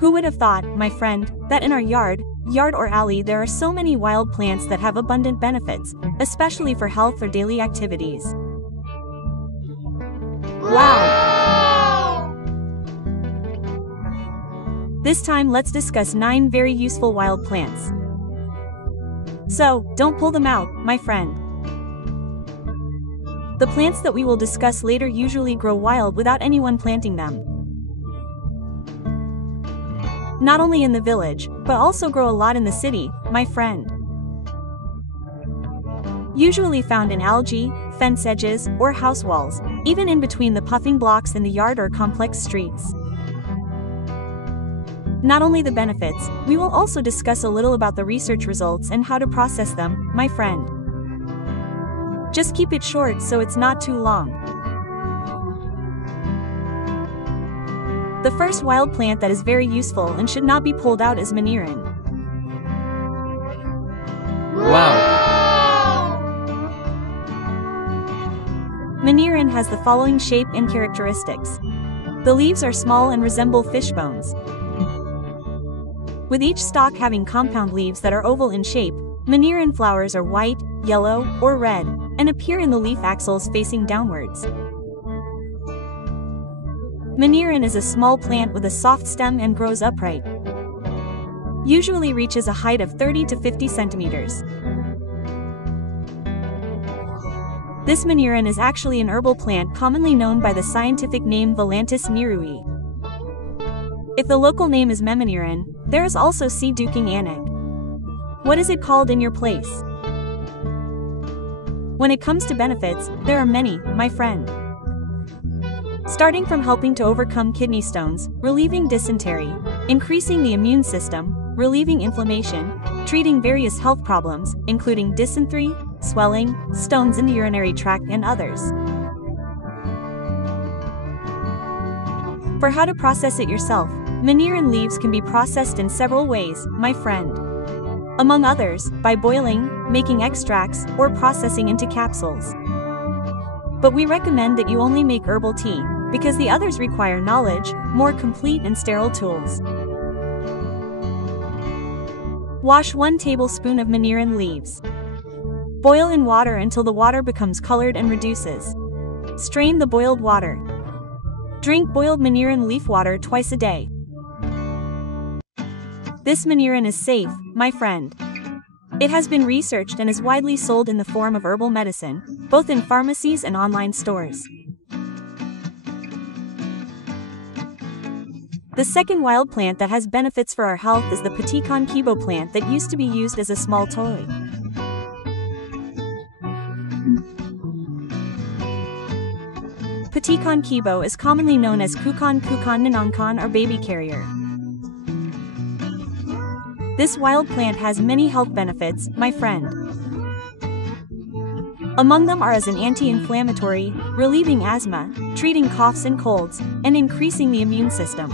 Who would have thought, my friend, that in our yard or alley there are so many wild plants that have abundant benefits, especially for health or daily activities. Wow! This time let's discuss 9 very useful wild plants. So, don't pull them out, my friend. The plants that we will discuss later usually grow wild without anyone planting them. Not only in the village, but also grow a lot in the city, my friend. Usually found in algae, fence edges, or house walls, even in between the puffing blocks in the yard or complex streets. Not only the benefits, we will also discuss a little about the research results and how to process them, my friend. Just keep it short so it's not too long. The first wild plant that is very useful and should not be pulled out is Manuran. Wow! Manuran has the following shape and characteristics. The leaves are small and resemble fish bones. With each stalk having compound leaves that are oval in shape, Manuran flowers are white, yellow, or red, and appear in the leaf axils facing downwards. Manuran is a small plant with a soft stem and grows upright. Usually reaches a height of 30 to 50 centimeters. This Manuran is actually an herbal plant commonly known by the scientific name Volantis nerui. If the local name is Manuran, there is also C. duking anik. What is it called in your place? When it comes to benefits, there are many, my friend. Starting from helping to overcome kidney stones, relieving dysentery, increasing the immune system, relieving inflammation, treating various health problems, including dysentery, swelling, stones in the urinary tract and others. For how to process it yourself, Manuran leaves can be processed in several ways, my friend. Among others, by boiling, making extracts, or processing into capsules. But we recommend that you only make herbal tea, because the others require knowledge, more complete and sterile tools. Wash 1 tablespoon of Manuran leaves. Boil in water until the water becomes colored and reduces. Strain the boiled water. Drink boiled Manuran leaf water twice a day. This Manuran is safe, my friend. It has been researched and is widely sold in the form of herbal medicine, both in pharmacies and online stores. The second wild plant that has benefits for our health is the Patikon kibo plant that used to be used as a small toy. Patikon kibo is commonly known as kukon nanongkon or baby carrier. This wild plant has many health benefits, my friend. Among them are as an anti-inflammatory, relieving asthma, treating coughs and colds, and increasing the immune system.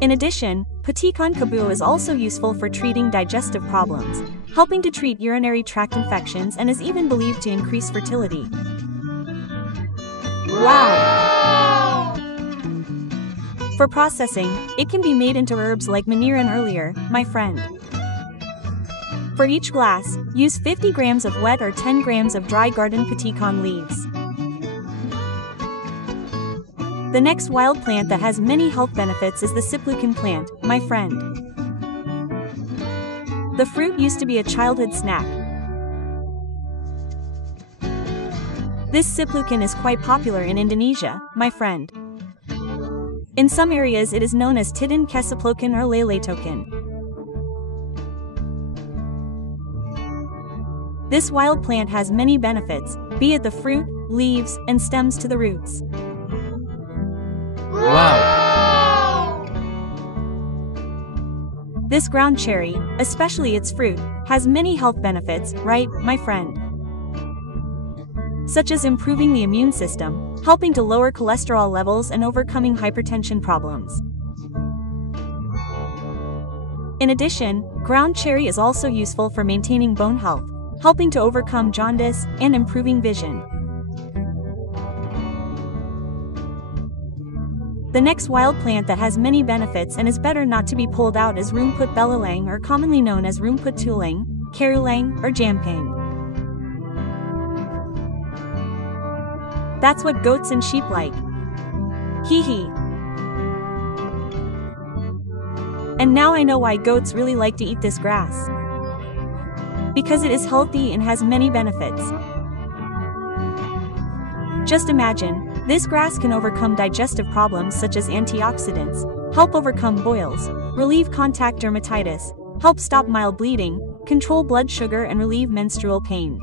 In addition, Patikon kabu is also useful for treating digestive problems, helping to treat urinary tract infections and is even believed to increase fertility. Wow! For processing, it can be made into herbs like Manuran earlier, my friend. For each glass, use 50 grams of wet or 10 grams of dry garden Patikon leaves. The next wild plant that has many health benefits is the Siplucan plant, my friend. The fruit used to be a childhood snack. This Siplucan is quite popular in Indonesia, my friend. In some areas it is known as Tidin Kesiplokan or Leletokan. This wild plant has many benefits, be it the fruit, leaves, and stems to the roots. Wow! This ground cherry, especially its fruit, has many health benefits, right, my friend? Such as improving the immune system, helping to lower cholesterol levels and overcoming hypertension problems. In addition, ground cherry is also useful for maintaining bone health, helping to overcome jaundice and improving vision. The next wild plant that has many benefits and is better not to be pulled out is Rumput Bellang, or commonly known as Rumput Tulang, Karulang, or Jampang. That's what goats and sheep like. Hee hee. And now I know why goats really like to eat this grass. Because it is healthy and has many benefits. Just imagine, this grass can overcome digestive problems such as antioxidants, help overcome boils, relieve contact dermatitis, help stop mild bleeding, control blood sugar and relieve menstrual pain.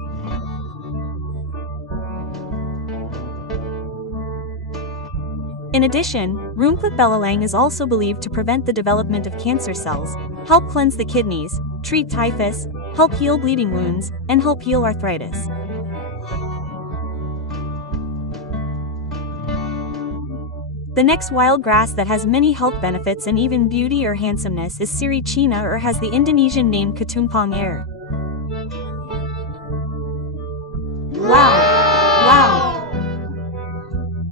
In addition, Rumput Bellang is also believed to prevent the development of cancer cells, help cleanse the kidneys, treat typhus, help heal bleeding wounds, and help heal arthritis. The next wild grass that has many health benefits and even beauty or handsomeness is Siriina, or has the Indonesian name Ketumpang Air. Wow!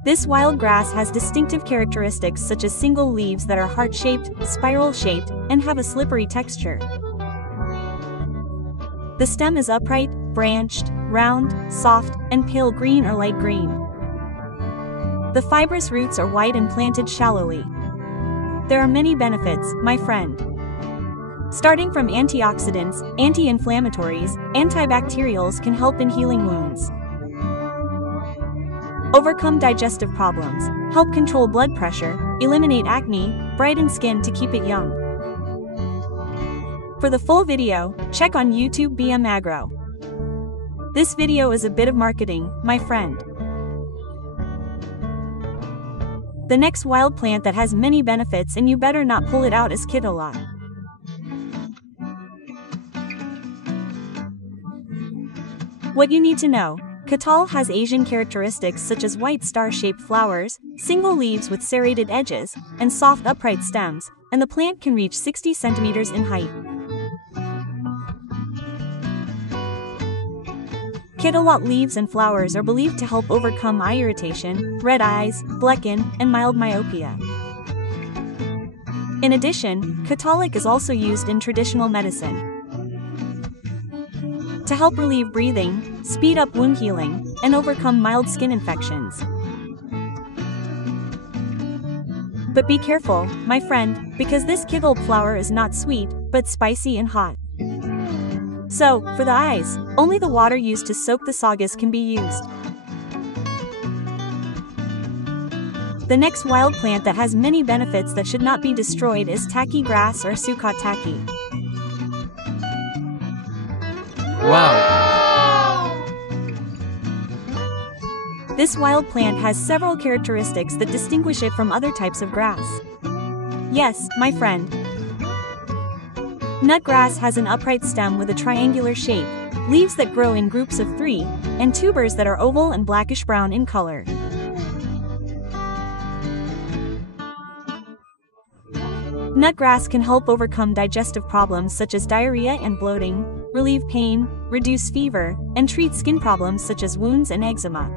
This wild grass has distinctive characteristics such as single leaves that are heart-shaped, spiral-shaped, and have a slippery texture. The stem is upright, branched, round, soft, and pale green or light green. The fibrous roots are white and planted shallowly. There are many benefits, my friend. Starting from antioxidants, anti-inflammatories, antibacterials can help in healing wounds. Overcome digestive problems, help control blood pressure, eliminate acne, brighten skin to keep it young. For the full video, check on YouTube BM Agro. This video is a bit of marketing, my friend. The next wild plant that has many benefits and you better not pull it out is Katal. What you need to know: Katal has Asian characteristics such as white star-shaped flowers, single leaves with serrated edges, and soft upright stems, and the plant can reach 60 centimeters in height. Katal leaves and flowers are believed to help overcome eye irritation, red eyes, blecken, and mild myopia. In addition, Katal is also used in traditional medicine to help relieve breathing, speed up wound healing, and overcome mild skin infections. But be careful, my friend, because this Katal flower is not sweet, but spicy and hot. So, for the eyes, only the water used to soak the sagas can be used. The next wild plant that has many benefits that should not be destroyed is taki grass, or Sucataki. Wow! This wild plant has several characteristics that distinguish it from other types of grass. Yes, my friend. Nutgrass has an upright stem with a triangular shape, leaves that grow in groups of 3, and tubers that are oval and blackish-brown in color. Nutgrass can help overcome digestive problems such as diarrhea and bloating, relieve pain, reduce fever, and treat skin problems such as wounds and eczema.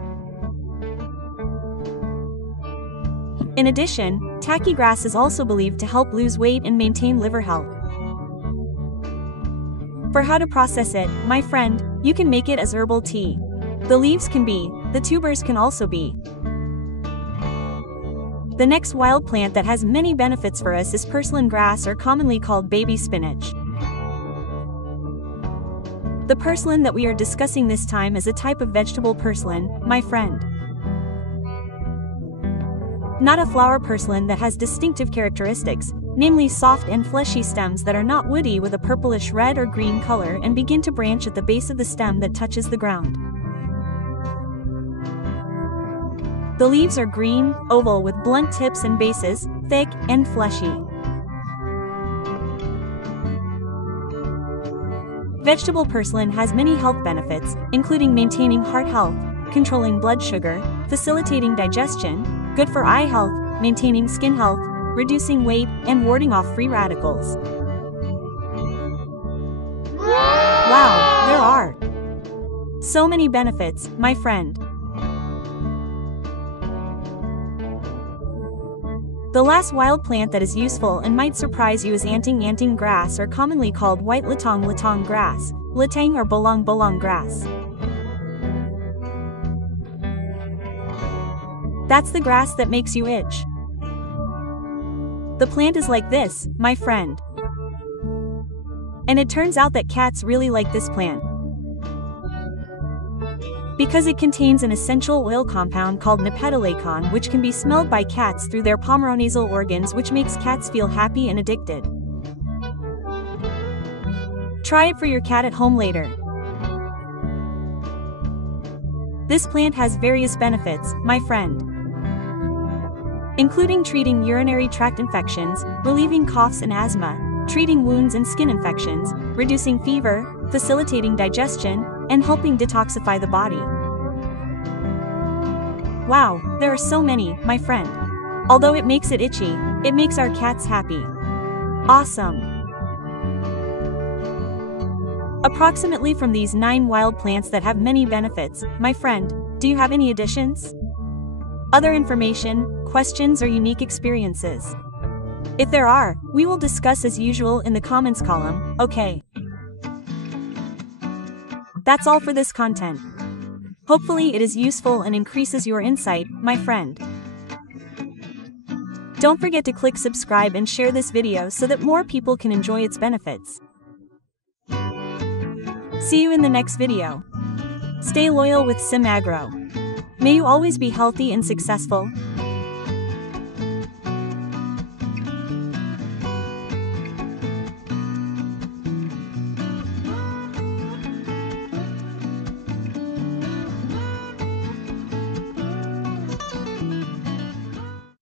In addition, taki grass is also believed to help lose weight and maintain liver health. For how to process it, my friend, you can make it as herbal tea. The leaves can be, the tubers can also be. The next wild plant that has many benefits for us is purslane grass, or commonly called baby spinach. The purslane that we are discussing this time is a type of vegetable purslane, my friend. Not a flower purslane that has distinctive characteristics, namely soft and fleshy stems that are not woody with a purplish red or green color and begin to branch at the base of the stem that touches the ground. The leaves are green, oval with blunt tips and bases, thick and fleshy. Vegetable purslane has many health benefits, including maintaining heart health, controlling blood sugar, facilitating digestion, good for eye health, maintaining skin health, reducing weight, and warding off free radicals. Wow, there are so many benefits, my friend. The last wild plant that is useful and might surprise you is anting grass, or commonly called white latong grass, latang or bellang grass. That's the grass that makes you itch. The plant is like this, my friend. And it turns out that cats really like this plant, because it contains an essential oil compound called naphthalene, which can be smelled by cats through their pomeronasal organs, which makes cats feel happy and addicted. Try it for your cat at home later. This plant has various benefits, my friend, including treating urinary tract infections, relieving coughs and asthma, treating wounds and skin infections, reducing fever, facilitating digestion, and helping detoxify the body. Wow, there are so many, my friend. Although it makes it itchy, it makes our cats happy. Awesome! Approximately from these 9 wild plants that have many benefits, my friend, do you have any additions? Other information, questions, or unique experiences? If there are, we will discuss as usual in the comments column, okay? That's all for this content. Hopefully it is useful and increases your insight, my friend. Don't forget to click subscribe and share this video so that more people can enjoy its benefits. See you in the next video. Stay loyal with Sim Agro. May you always be healthy and successful.